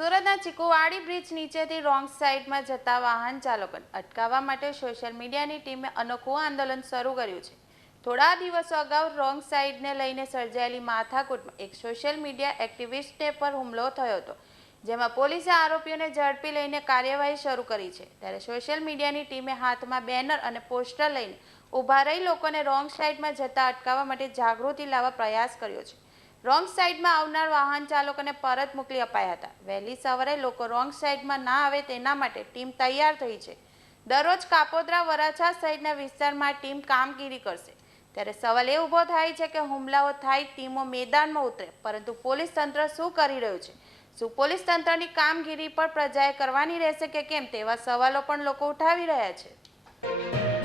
સુરતના ચીકુવાડી બ્રિજ નીચેથી રોંગ સાઈડમાં જતા વાહન ચાલકોને અટકાવવા માટે સોશિયલ મીડિયાની ટીમે અનોખું આંદોલન શરૂ કર્યું છે. થોડા દિવસો અગાઉ રોંગ સાઈડને લઈને સર્જાયેલી માથાકૂટમાં એક સોશિયલ મીડિયા એક્ટિવિસ્ટને પર હુમલો થયો હતો, જેમાં પોલીસે આરોપીઓને ઝડપી લઈને કાર્યવાહી શરૂ કરી છે. ત્યારે સોશિયલ મીડિયાની ટીમે હાથમાં બેનર અને પોસ્ટર લઈને ઊભા રહી લોકોને રોંગ સાઈડમાં જતા અટકાવવા માટે જાગૃતિ લાવવા પ્રયાસ કર્યો છે. રોંગ સાઈડમાં આવનાર વાહન ચાલકોને પરત મોકલી અપાયા હતા. વહેલી સવારે લોકો રોંગ સાઈડમાં ના આવે તેના માટે ટીમ તૈયાર થઈ છે. દરરોજ કાપોદ્રા વરાછા સહિતના વિસ્તારમાં ટીમ કામગીરી કરશે. ત્યારે સવાલ એ ઊભો થાય છે કે હુમલાઓ થાય ટીમો મેદાનમાં ઉતરે, પરંતુ પોલીસ તંત્ર શું કરી રહ્યું છે? શું પોલીસ તંત્રની કામગીરી પર પ્રજાએ કરવાની રહેશે કે કેમ તેવા સવાલો પણ લોકો ઉઠાવી રહ્યા છે?